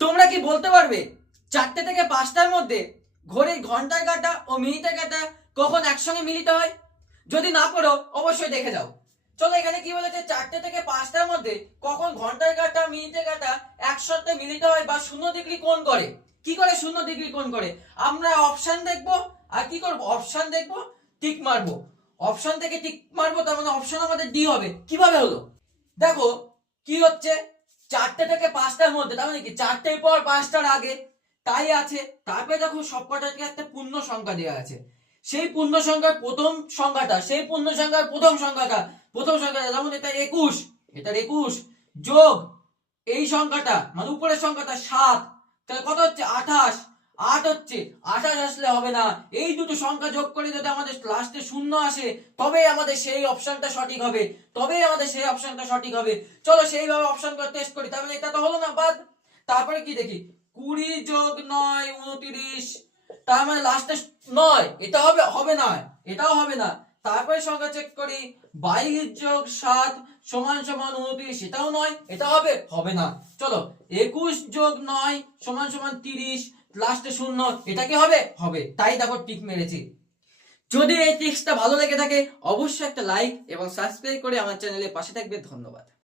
তোমরা কি বলতে পারবে 4টে থেকে 5টার মধ্যে ঘড়ির ঘন্টার কাঁটা ও মিনিটের কাঁটা কখন একসঙ্গে মিলিত হয়? যদি না পারো অবশ্যই দেখে যাও। চলো, এখানে কি বলেছে, 4টে থেকে 5টার মধ্যে কখন ঘন্টার কাঁটা মিনিটের কাঁটা একসাথে মিলিত হয় বা 0 ডিগ্রি কোণ করে। কি করে 0 ডিগ্রি কোণ করে? আমরা অপশন দেখবো আর কি করবো, অপশন দেখবো, টিক মারবো। অপশন থেকে টিক মারবো, তার মানে অপশন আমাদের ডি হবে। কিভাবে হলো দেখো, কি হচ্ছে, 4টে থেকে 5টার মধ্যে, তার মানে কি 4টের পর 5টার আগে, তাই আছে। তারপরে দেখো সবকটাকে একটা পূর্ণ সংখ্যা দেওয়া আছে। সেই পূর্ণ সংখ্যার প্রথম সংখ্যাটা, সেই পূর্ণ সংখ্যার প্রথম সংখ্যাটা যেমন এটা 21, এটার 21 যোগ এই সংখ্যাটা মানে উপরের সংখ্যাটা 7, তাহলে কত হচ্ছে 28। 8 হচ্ছে, 28 আসলে হবে না। এই দুটো সংখ্যা যোগ করে যদি আমাদের লাস্টে 0 আসে, তবেই আমাদের সেই অপশনটা সঠিক হবে, চলো সেইভাবে অপশন করে টেস্ট করি। তার মানে এটা তো হলো না, বাদ। তারপরে কি দেখি, 20 যোগ 9 29, তার মানে লাস্টে 9, এটা হবে না, এটাও হবে না। তারপরে সংখ্যা চেক করি, 22 যোগ 7 সমান সমান 29, এটাও নয়, এটা হবে না। চলো, 21 যোগ 9 সমান সমান 30, লাস্টে 0, এটা কি হবে, তাই দেখো টিক মেরেছি। যদি এই টিক্সটা ভালো লেগে থাকে অবশ্যই একটা লাইক এবং সাবস্ক্রাইব করে আমার চ্যানেলের পাশে থাকবে। ধন্যবাদ।